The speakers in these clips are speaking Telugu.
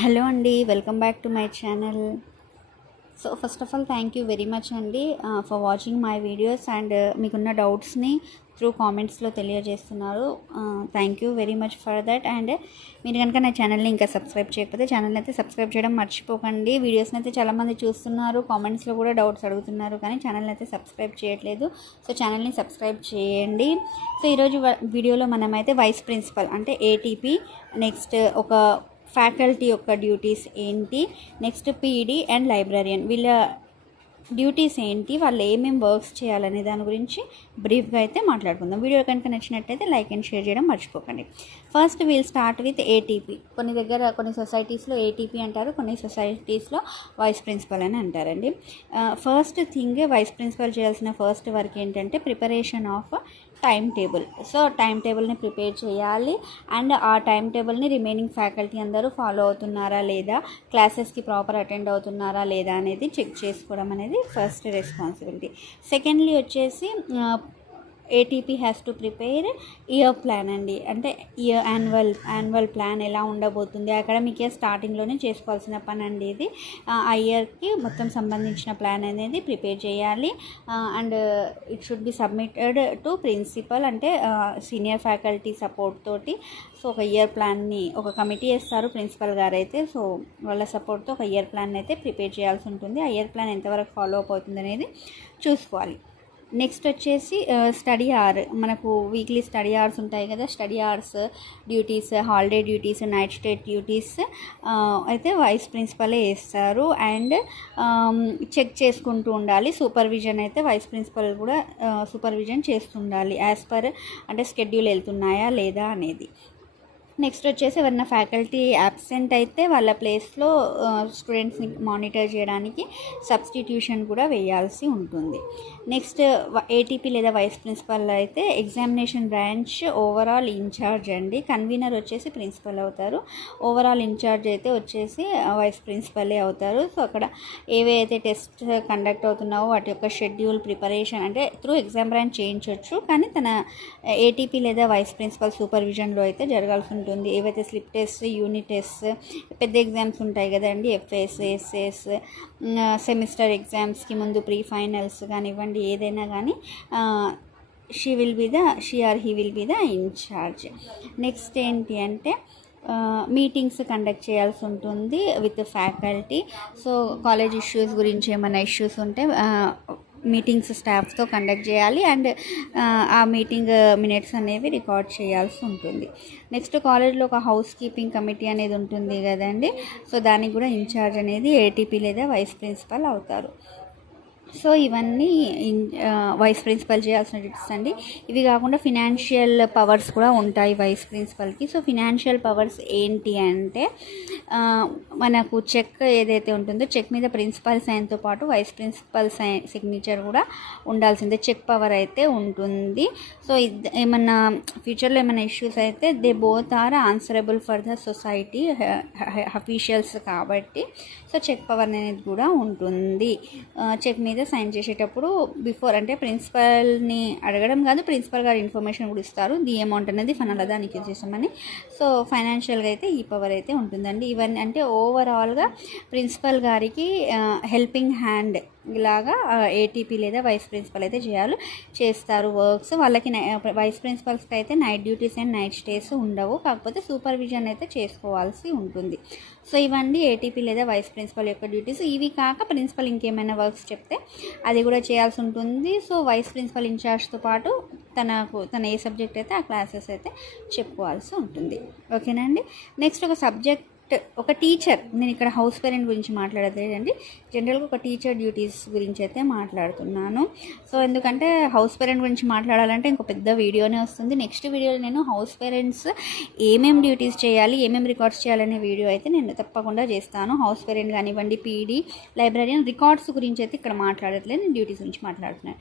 హలో అండి welcome back to my channel. So first of all thank you very much అండి for watching my videos and uh, మీకున్న డౌట్స్ని త్రూ కామెంట్స్లో తెలియజేస్తున్నారు. Thank you very much for that and మీరు కనుక నా ఛానల్ని ఇంకా సబ్స్క్రైబ్ చేయకపోతే ఛానల్ని అయితే సబ్స్క్రైబ్ చేయడం మర్చిపోకండి. వీడియోస్ని అయితే చాలామంది చూస్తున్నారు కామెంట్స్లో కూడా డౌట్స్ అడుగుతున్నారు కానీ ఛానల్ని అయితే సబ్స్క్రైబ్ చేయట్లేదు. సో ఛానల్ని సబ్స్క్రైబ్ చేయండి. సో ఈరోజు వీడియోలో మనమైతే వైస్ ప్రిన్సిపల్ అంటే ఏటీపీ నెక్స్ట్ uh, ఒక ఫ్యాకల్టీ యొక్క డ్యూటీస్ ఏంటి? నెక్స్ట్ పీడీ అండ్ లైబ్రరియన్ వీళ్ళ డ్యూటీస్ ఏంటి? వాళ్ళు ఏమేమి వర్క్స్ చేయాలనే దాని గురించి బ్రీఫ్గా అయితే మాట్లాడుకుందాం. వీడియో కనుక నచ్చినట్టయితే లైక్ అండ్ షేర్ చేయడం మర్చిపోకండి. First we'll start with ATP కొన్ని దగ్గర కొన్ని సొసైటీస్లో ఏటీపీ అంటారు కొన్ని సొసైటీస్లో వైస్ ప్రిన్సిపల్ అని అంటారండి. ఫస్ట్ థింగ్ వైస్ ప్రిన్సిపల్ చేయాల్సిన ఫస్ట్ వర్క్ ఏంటంటే preparation of time table. So time టేబుల్ని prepare చేయాలి. అండ్ ఆ టైం టేబుల్ని రిమైనింగ్ ఫ్యాకల్టీ అందరూ ఫాలో అవుతున్నారా లేదా? క్లాసెస్కి ప్రాపర్ అటెండ్ అవుతున్నారా లేదా అనేది చెక్ చేసుకోవడం అనేది ఫస్ట్ రెస్పాన్సిబిలిటీ. సెకండ్లీ వచ్చేసి ATP has to prepare year plan అండి. అంటే ఇయర్ యాన్యువల్ యాన్యువల్ ప్లాన్ ఎలా ఉండబోతుంది అకాడమిక్ ఇయర్ స్టార్టింగ్లోనే చేసుకోవాల్సిన పని అండి ఇది. ఆ ఇయర్కి మొత్తం సంబంధించిన ప్లాన్ అనేది ప్రిపేర్ చేయాలి. And it should be submitted to principal అంటే సీనియర్ ఫ్యాకల్టీ సపోర్ట్ తోటి. సో ఒక ఇయర్ ప్లాన్ని ఒక కమిటీ వేస్తారు ప్రిన్సిపల్ గారు అయితే సో వాళ్ళ సపోర్ట్తో ఒక ఇయర్ ప్లాన్ అయితే ప్రిపేర్ చేయాల్సి ఉంటుంది. ఆ ఇయర్ ప్లాన్ ఎంతవరకు ఫాలో అప్ అవుతుంది అనేది చూసుకోవాలి. నెక్స్ట్ వచ్చేసి స్టడీ అవర్ మనకు వీక్లీ స్టడీ అవర్స్ ఉంటాయి కదా study hours duties holiday duties night state duties అయితే వైస్ ప్రిన్సిపలే వేస్తారు అండ్ చెక్ చేసుకుంటూ ఉండాలి. సూపర్విజన్ అయితే వైస్ ప్రిన్సిపల్ కూడా సూపర్విజన్ చేస్తుండాలి. యాజ్ పర్ అంటే స్కెడ్యూల్ వెళ్తున్నాయా లేదా అనేది. నెక్స్ట్ వచ్చేసి ఎవరైనా ఫ్యాకల్టీ అబ్సెంట్ అయితే వాళ్ళ ప్లేస్లో స్టూడెంట్స్ని మానిటర్ చేయడానికి సబ్స్టిట్యూషన్ కూడా వేయాల్సి ఉంటుంది. నెక్స్ట్ ఏటీపీ లేదా వైస్ ప్రిన్సిపల్ అయితే ఎగ్జామినేషన్ బ్రాంచ్ ఓవరాల్ ఇన్ఛార్జ్ అండి. కన్వీనర్ వచ్చేసి ప్రిన్సిపల్ అవుతారు. ఓవరాల్ ఇన్ఛార్జ్ అయితే వచ్చేసి వైస్ ప్రిన్సిపలే అవుతారు. సో అక్కడ ఏవైతే టెస్ట్ కండక్ట్ అవుతున్నావో వాటి యొక్క షెడ్యూల్ ప్రిపరేషన్ అంటే త్రూ ఎగ్జామ్ బ్రాంచ్ చేయించవచ్చు కానీ తన ఏటీపీ లేదా వైస్ ప్రిన్సిపల్ సూపర్విజన్లో అయితే జరగాల్సి ఉంటుంది. ఏవైతే స్లిప్ టెస్ట్ యూనిట్ టెస్ట్ పెద్ద ఎగ్జామ్స్ ఉంటాయి కదండి. ఎఫ్ఎస్ ఎస్ఎస్ సెమిస్టర్ ఎగ్జామ్స్కి ముందు ప్రీ ఫైనల్స్ కానివ్వండి ఏదైనా కానీ she will be the she or he will be the incharge next ఏంటి అంటే మీటింగ్స్ కండక్ట్ చేయాల్సి ఉంటుంది with faculty. So college issues గురించి ఏమైనా ఇష్యూస్ ఉంటే మీటింగ్స్ స్టాఫ్తో కండక్ట్ చేయాలి అండ్ ఆ మీటింగ్ మినిట్స్ అనేవి రికార్డ్ చేయాల్సి ఉంటుంది. నెక్స్ట్ కాలేజ్లో ఒక హౌస్ కీపింగ్ కమిటీ అనేది ఉంటుంది కదండి. సో దానికి కూడా ఇన్ఛార్జ్ అనేది ఏటీపీ లేదా వైస్ ప్రిన్సిపల్ అవుతారు. సో ఇవన్నీ వైస్ ప్రిన్సిపల్ చేయాల్సిన డ్యూటీస్ అండి. ఇవి కాకుండా ఫినాన్షియల్ పవర్స్ కూడా ఉంటాయి వైస్ ప్రిన్సిపల్కి సో ఫినాన్షియల్ పవర్స్ ఏంటి అంటే మనకు చెక్ ఏదైతే ఉంటుందో చెక్ మీద ప్రిన్సిపల్ సైన్తో పాటు వైస్ ప్రిన్సిపల్ సైన్ సిగ్నేచర్ కూడా ఉండాల్సిందే. చెక్ పవర్ అయితే ఉంటుంది. సో ఏమన్నా ఫ్యూచర్లో ఏమైనా ఇష్యూస్ అయితే they both are answerable for the society officials కాబట్టి. సో చెక్ పవర్ అనేది కూడా ఉంటుంది. చెక్ మీద సైన్ చేసేటప్పుడు బిఫోర్ అంటే ప్రిన్సిపల్ని అడగడం కాదు ప్రిన్సిపల్ గారు ఇన్ఫర్మేషన్ కూడా ఇస్తారు. ది అమౌంట్ అనేది ఫనల్ దానికి యూజ్ సో ఫైనాన్షియల్గా అయితే ఈ పవర్ అయితే ఉంటుందండి. ఇవన్నీ అంటే ఓవరాల్గా ప్రిన్సిపల్ గారికి uh, హెల్పింగ్ హ్యాండ్ ఇలాగా ఏటీపీ లేదా వైస్ ప్రిన్సిపల్ అయితే చేయాలి చేస్తారు వర్క్స్. వాళ్ళకి వైస్ ప్రిన్సిపల్స్కి అయితే night duties and night stays ఉండవు. కాకపోతే సూపర్విజన్ అయితే చేసుకోవాల్సి ఉంటుంది. సో ఇవన్నీ ఏటీపీ లేదా వైస్ ప్రిన్సిపల్ యొక్క డ్యూటీస్ ఇవి కాక ప్రిన్సిపల్ ఇంకేమైనా వర్క్స్ చెప్తే అది కూడా చేయాల్సి ఉంటుంది. సో వైస్ ప్రిన్సిపల్ ఇన్ఛార్జ్తో పాటు తనకు తన ఏ సబ్జెక్ట్ అయితే ఆ క్లాసెస్ అయితే చెప్పుకోవాల్సి ఉంటుంది. ఓకేనండి నెక్స్ట్ ఒక సబ్జెక్ట్ ఒక టీచర్ నేను ఇక్కడ హౌస్ పేరెంట్ గురించి మాట్లాడలేదండి. జనరల్గా ఒక టీచర్ డ్యూటీస్ గురించి అయితే మాట్లాడుతున్నాను. సో ఎందుకంటే హౌస్ పేరెంట్ గురించి మాట్లాడాలంటే ఇంకో పెద్ద వీడియోనే వస్తుంది. నెక్స్ట్ వీడియోలో నేను హౌస్ పేరెంట్స్ ఏమేమి డ్యూటీస్ చేయాలి ఏమేమి రికార్డ్స్ చేయాలనే వీడియో అయితే నేను తప్పకుండా చేస్తాను. హౌస్ పేరెంట్ కానివ్వండి పీడీ లైబ్రరీ రికార్డ్స్ గురించి అయితే ఇక్కడ మాట్లాడట్లేదు. నేను డ్యూటీస్ గురించి మాట్లాడుతున్నాను.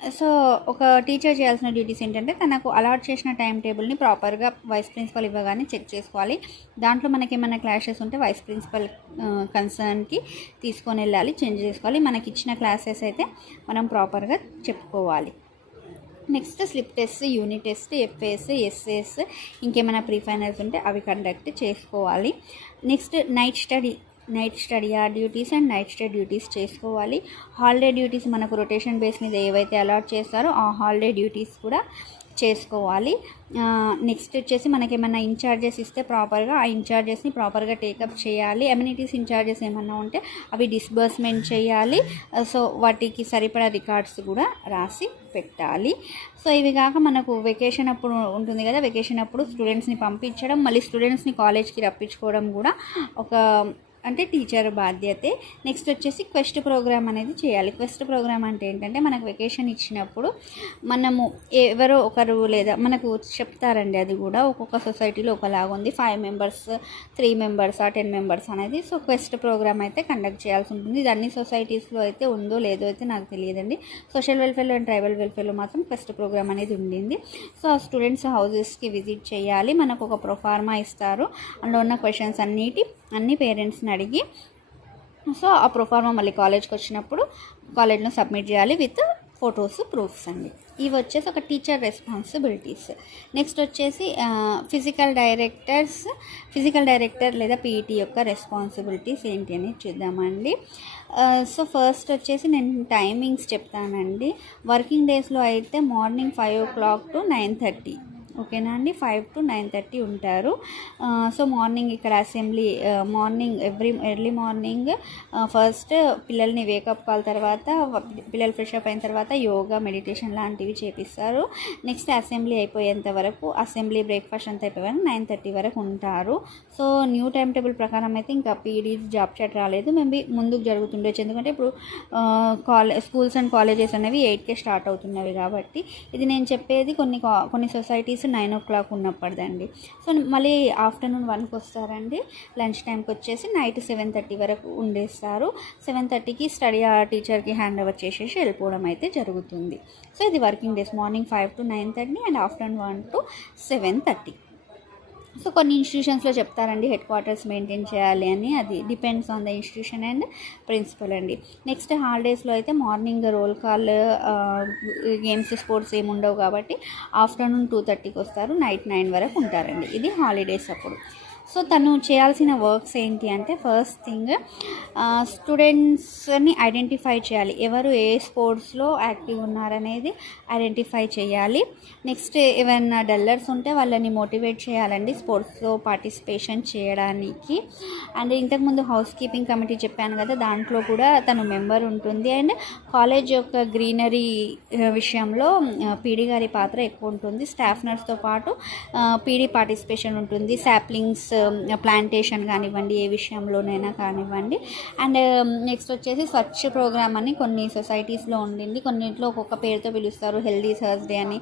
సో ఒక టీచర్ చేయాల్సిన డ్యూటీస్ ఏంటంటే తనకు అలాట్ చేసిన టైం టేబుల్ని ప్రాపర్గా వైస్ ప్రిన్సిపల్ ఇవ్వగానే చెక్ చేసుకోవాలి. దాంట్లో మనకి ఏమైనా క్లాషెస్ ఉంటే వైస్ ప్రిన్సిపల్ కన్సర్న్కి తీసుకొని వెళ్ళాలి చేంజ్ చేసుకోవాలి. మనకి ఇచ్చిన క్లాసెస్ అయితే మనం ప్రాపర్గా చెప్పుకోవాలి. Next slip test unit test FAS SAS ఇంకేమైనా ప్రీ ఫైనల్స్ ఉంటే అవి కండక్ట్ చేసుకోవాలి. Next night study night study ఆ duties and night stay duties చేసుకోవాలి. హాలిడే డ్యూటీస్ మనకు రొటేషన్ బేస్ మీద ఏవైతే అలాట్ చేస్తారో ఆ హాలిడే డ్యూటీస్ కూడా చేసుకోవాలి. నెక్స్ట్ వచ్చేసి మనకి ఏమైనా ఇన్ఛార్జెస్ ఇస్తే ప్రాపర్గా ఆ ఇన్ఛార్జెస్ని ప్రాపర్గా టేకప్ చేయాలి. అమ్యూనిటీస్ ఇన్ఛార్జెస్ ఏమన్నా ఉంటే అవి డిస్బర్స్మెంట్ చేయాలి. సో వాటికి సరిపడా రికార్డ్స్ కూడా రాసి పెట్టాలి. సో ఇవి కాక మనకు వెకేషన్ అప్పుడు ఉంటుంది కదా వెకేషన్ అప్పుడు స్టూడెంట్స్ని పంపించడం మళ్ళీ స్టూడెంట్స్ని కాలేజ్కి రప్పించుకోవడం కూడా ఒక అంటే టీచర్ బాధ్యతే. నెక్స్ట్ వచ్చేసి క్వెస్ట్ ప్రోగ్రామ్ అనేది చేయాలి. క్వెస్ట్ ప్రోగ్రామ్ అంటే ఏంటంటే మనకు వెకేషన్ ఇచ్చినప్పుడు మనము ఎవరో ఒకరు లేదా మనకు చెప్తారండి అది కూడా ఒక్కొక్క సొసైటీలో ఒకలాగా ఉంది. ఫైవ్ మెంబర్స్ త్రీ మెంబర్స్ ఆ టెన్ మెంబర్స్ అనేది సో క్వెస్ట్ ప్రోగ్రామ్ అయితే కండక్ట్ చేయాల్సి ఉంటుంది. ఇది అన్ని సొసైటీస్లో అయితే ఉందో లేదో అయితే నాకు తెలియదండి. సోషల్ వెల్ఫేర్లో అండ్ ట్రైబల్ వెల్ఫేర్లో మాత్రం క్వెస్ట్ ప్రోగ్రామ్ అనేది ఉండింది. సో ఆ స్టూడెంట్స్ హౌజెస్కి విజిట్ చేయాలి. మనకు ఒక ప్రొఫార్మా ఇస్తారు. అందులో ఉన్న క్వశ్చన్స్ అన్నిటి అన్ని పేరెంట్స్ని అడిగి సో ఆ ప్రొఫార్మా మళ్ళీ కాలేజ్కి వచ్చినప్పుడు కాలేజ్లో సబ్మిట్ చేయాలి విత్ ఫొటోస్ ప్రూఫ్స్ అండి. ఇవి వచ్చేసి ఒక టీచర్ రెస్పాన్సిబిలిటీస్ నెక్స్ట్ వచ్చేసి ఫిజికల్ డైరెక్టర్స్ ఫిజికల్ డైరెక్టర్ లేదా పీఈటీ యొక్క రెస్పాన్సిబిలిటీస్ ఏంటి అని చూద్దామండి. సో ఫస్ట్ వచ్చేసి నేను టైమింగ్స్ చెప్తానండి. వర్కింగ్ డేస్లో అయితే morning five o'clock to nine thirty ఓకేనా అండి? ఫైవ్ టు నైన్ థర్టీ ఉంటారు. సో మార్నింగ్ ఇక్కడ assembly morning every early morning first పిల్లల్ని వేకప్ కాల్ తర్వాత పిల్లలు ఫ్రెష్ అప్ అయిన తర్వాత యోగా మెడిటేషన్ లాంటివి చేపిస్తారు. నెక్స్ట్ అసెంబ్లీ అయిపోయేంత వరకు అసెంబ్లీ బ్రేక్ఫాస్ట్ అంతా అయిపోయే నైన్ థర్టీ వరకు ఉంటారు. సో న్యూ టైం టేబుల్ ప్రకారం అయితే ఇంకా పీడీ జాబ్ చాట్ రాలేదు. మేబీ ముందుకు జరుగుతుండొచ్చు. ఎందుకంటే ఇప్పుడు కాలేజ్ స్కూల్స్ అండ్ కాలేజెస్ అనేవి ఎయిట్కే స్టార్ట్ అవుతున్నవి కాబట్టి ఇది నేను చెప్పేది కొన్ని కొన్ని సొసైటీస్ నైన్ ఓ క్లాక్ ఉన్నప్పటిదండి. సో మళ్ళీ ఆఫ్టర్నూన్ వన్కి వస్తారండి. లంచ్ టైంకి వచ్చేసి నైట్ సెవెన్ థర్టీ వరకు ఉండేస్తారు. సెవెన్ థర్టీకి స్టడీ ఆ టీచర్కి హ్యాండ్ ఓవర్ చేసేసి వెళ్ళిపోవడం అయితే జరుగుతుంది. సో ఇది working days morning five to nine thirty and afternoon one to seven thirty. So కొన్ని ఇన్స్టిట్యూషన్స్లో చెప్తారండి హెడ్ క్వార్టర్స్ మెయింటైన్ చేయాలి అని. అది depends on the institution and principal అండి. నెక్స్ట్ హాలిడేస్లో అయితే morning roll call games sports ఏమి ఉండవు కాబట్టి ఆఫ్టర్నూన్ టూ థర్టీకి వస్తారు నైట్ నైన్ వరకు ఉంటారండి. ఇది హాలిడేస్ అప్పుడు. సో తను చేయాల్సిన వర్క్స్ ఏంటి అంటే ఫస్ట్ థింగ్ స్టూడెంట్స్ని ఐడెంటిఫై చేయాలి. ఎవరు ఏ స్పోర్ట్స్లో యాక్టివ్ ఉన్నారనేది ఐడెంటిఫై చేయాలి. నెక్స్ట్ ఏమైనా డల్లర్స్ ఉంటే వాళ్ళని మోటివేట్ చేయాలండి స్పోర్ట్స్లో పార్టిసిపేషన్ చేయడానికి. అండ్ ఇంతకుముందు హౌస్ కీపింగ్ కమిటీ చెప్పాను కదా దాంట్లో కూడా తను మెంబర్ ఉంటుంది. అండ్ కాలేజ్ యొక్క గ్రీనరీ విషయంలో పీడీ గారి పాత్ర ఎక్కువ ఉంటుంది. స్టాఫ్ నర్స్తో పాటు పీడీ పార్టిసిపేషన్ ఉంటుంది. శాప్లింగ్స్ Um, ప్లాంటేషన్ కానివ్వండి ఏ విషయంలోనైనా కానివ్వండి. అండ్ um, నెక్స్ట్ వచ్చేసి స్వచ్ఛ ప్రోగ్రామ్ అని కొన్ని సొసైటీస్లో ఉండింది. కొన్నింట్లో ఒక్కొక్క పేరుతో పిలుస్తారు. హెల్దీ థర్స్డే అని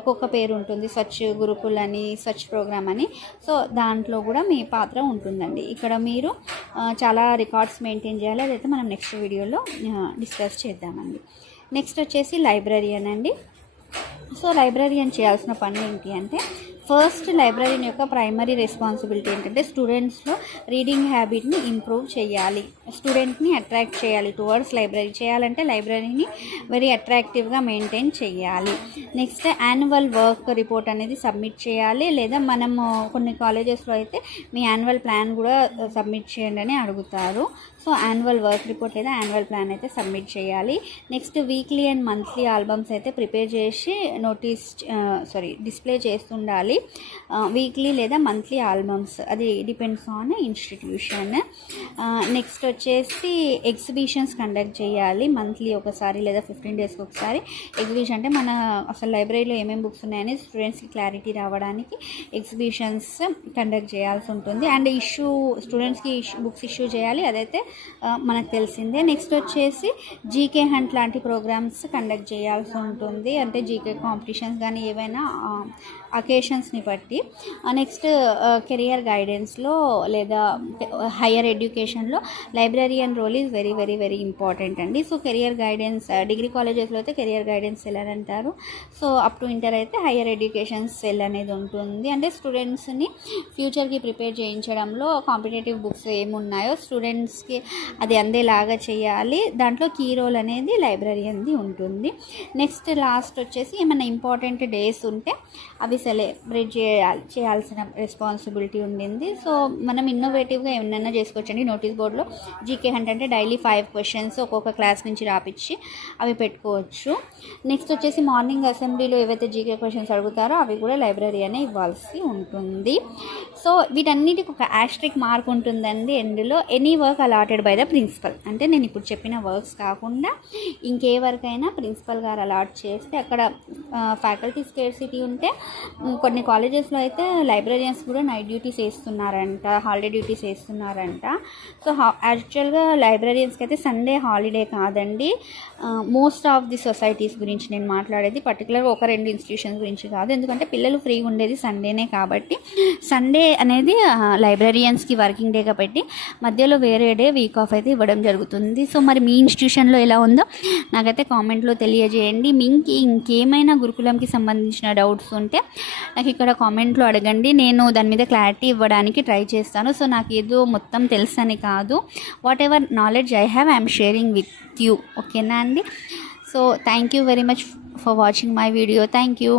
ఒక్కొక్క పేరు ఉంటుంది. స్వచ్ఛ గురుకుల్ అని స్వచ్ఛ ప్రోగ్రామ్ అని. సో దాంట్లో కూడా మీ పాత్ర ఉంటుందండి. ఇక్కడ మీరు చాలా రికార్డ్స్ మెయింటైన్ చేయాలి. అదైతే మనం నెక్స్ట్ వీడియోలో డిస్కస్ చేద్దామండి. నెక్స్ట్ వచ్చేసి లైబ్రరీయన్ అండి. సో లైబ్రరీ అని చేయాల్సిన పని ఏంటి అంటే ఫస్ట్ లైబ్రరీని యొక్క ప్రైమరీ రెస్పాన్సిబిలిటీ ఏంటంటే స్టూడెంట్స్లో రీడింగ్ హ్యాబిట్ని ఇంప్రూవ్ చేయాలి. స్టూడెంట్ని అట్రాక్ట్ చేయాలి. టువర్డ్స్ లైబ్రరీ చేయాలంటే లైబ్రరీని వెరీ అట్రాక్టివ్గా మెయింటైన్ చేయాలి. నెక్స్ట్ యాన్యువల్ వర్క్ రిపోర్ట్ అనేది సబ్మిట్ చేయాలి. లేదా మనము కొన్ని కాలేజెస్లో అయితే మీ యాన్యువల్ ప్లాన్ కూడా సబ్మిట్ చేయండి అని అడుగుతారు. సో యాన్యువల్ వర్క్ రిపోర్ట్ లేదా యాన్యువల్ ప్లాన్ అయితే సబ్మిట్ చేయాలి. Next weekly and monthly albums అయితే ప్రిపేర్ చేసి నోటీస్ సారీ డిస్ప్లే చేస్తుండాలి. వీక్లీ లేదా మంత్లీ ఆల్బమ్స్ అది డిపెండ్స్ ఆన్ ఇన్స్టిట్యూషన్ నెక్స్ట్ వచ్చేసి ఎగ్జిబిషన్స్ కండక్ట్ చేయాలి. మంత్లీ ఒకసారి లేదా ఫిఫ్టీన్ డేస్కి ఒకసారి. ఎగ్జిబిషన్ అంటే మన అసలు లైబ్రరీలో ఏమేమి బుక్స్ ఉన్నాయని స్టూడెంట్స్కి క్లారిటీ రావడానికి ఎగ్జిబిషన్స్ కండక్ట్ చేయాల్సి ఉంటుంది. అండ్ ఇష్యూ స్టూడెంట్స్కి బుక్స్ ఇష్యూ చేయాలి. అదైతే మనకు తెలిసిందే. నెక్స్ట్ వచ్చేసి జీకే హంట్ లాంటి ప్రోగ్రామ్స్ కండక్ట్ చేయాల్సి ఉంటుంది. అంటే జీకే కాంపిటీషన్స్ కానీ ఏవైనా అకేషన్స్ని బట్టి నెక్స్ట్ కెరియర్ గైడెన్స్లో లేదా హయ్యర్ ఎడ్యుకేషన్లో librarian role is very very very important అండి. సో కెరియర్ గైడెన్స్ డిగ్రీ కాలేజెస్లో అయితే కెరియర్ గైడెన్స్ సెల్ అని అంటారు సో అప్ టు ఇంటర్ అయితే హయ్యర్ ఎడ్యుకేషన్ సెల్ అనేది ఉంటుంది. అంటే స్టూడెంట్స్ని ఫ్యూచర్కి ప్రిపేర్ చేయించడంలో కాంపిటేటివ్ బుక్స్ ఏమున్నాయో స్టూడెంట్స్కి అది అందేలాగా చేయాలి. దాంట్లో కీ రోల్ అనేది లైబ్రరీ అనేది ఉంటుంది. నెక్స్ట్ లాస్ట్ వచ్చేసి ఏమైనా ఇంపార్టెంట్ డేస్ ఉంటే అవి సెలబ్రేట్ చేయాలి చేయాల్సిన రెస్పాన్సిబిలిటీ ఉండింది. సో మనం ఇన్నోవేటివ్గా ఏమైనా చేసుకోవచ్చండి. నోటీస్ బోర్డులో జీకే హంట్ అంటే డైలీ ఫైవ్ క్వశ్చన్స్ ఒక్కొక్క క్లాస్ నుంచి రాపిచ్చి అవి పెట్టుకోవచ్చు. నెక్స్ట్ వచ్చేసి మార్నింగ్ అసెంబ్లీలో ఏవైతే జీకే క్వశ్చన్స్ అడుగుతారో అవి కూడా లైబ్రరీ అనే ఇవ్వాల్సి ఉంటుంది. సో వీటన్నిటికి ఒక యాస్ట్రిక్ మార్క్ ఉంటుందండి. ఎండ్లో any work allotted by the principal. అంటే నేను ఇప్పుడు చెప్పిన వర్క్స్ కాకుండా ఇంకే వర్క్ అయినా ప్రిన్సిపల్ గారు అలాట్ చేస్తే అక్కడ ఫ్యాకల్టీ స్కేర్సిటీ ఉంటే కొన్ని కాలేజెస్లో అయితే లైబ్రరీయన్స్ కూడా నైట్ డ్యూటీస్ వేస్తున్నారంట హాలిడే డ్యూటీస్ వేస్తున్నారంట సో యాక్చువల్గా లైబ్రరీయన్స్కి అయితే సండే హాలిడే కాదండి. మోస్ట్ ఆఫ్ ది సొసైటీస్ గురించి నేను మాట్లాడేది పర్టికులర్గా ఒక రెండు ఇన్స్టిట్యూషన్స్ గురించి కాదు. ఎందుకంటే పిల్లలు ఫ్రీ ఉండేది సండేనే కాబట్టి. సండే అనేది లైబ్రరీయన్స్కి వర్కింగ్ డేగా పెట్టి మధ్యలో వేరే డే వీక్ ఆఫ్ అయితే ఇవ్వడం జరుగుతుంది. సో మరి మీ ఇన్స్టిట్యూషన్లో ఎలా ఉందో నాకైతే కామెంట్లో తెలియజేయండి. మీకు ఇంకేమైనా గురుకులంకి సంబంధించిన డౌట్స్ ఉంటే నాకు ఇక్కడ కామెంట్లో అడగండి. నేను దాని మీద క్లారిటీ ఇవ్వడానికి ట్రై చేస్తాను. సో నాకు ఏదో మొత్తం తెలుసని కాదు. Whatever knowledge I have I'm sharing with you ఓకేనా అండి? So thank you very much for watching my video thank you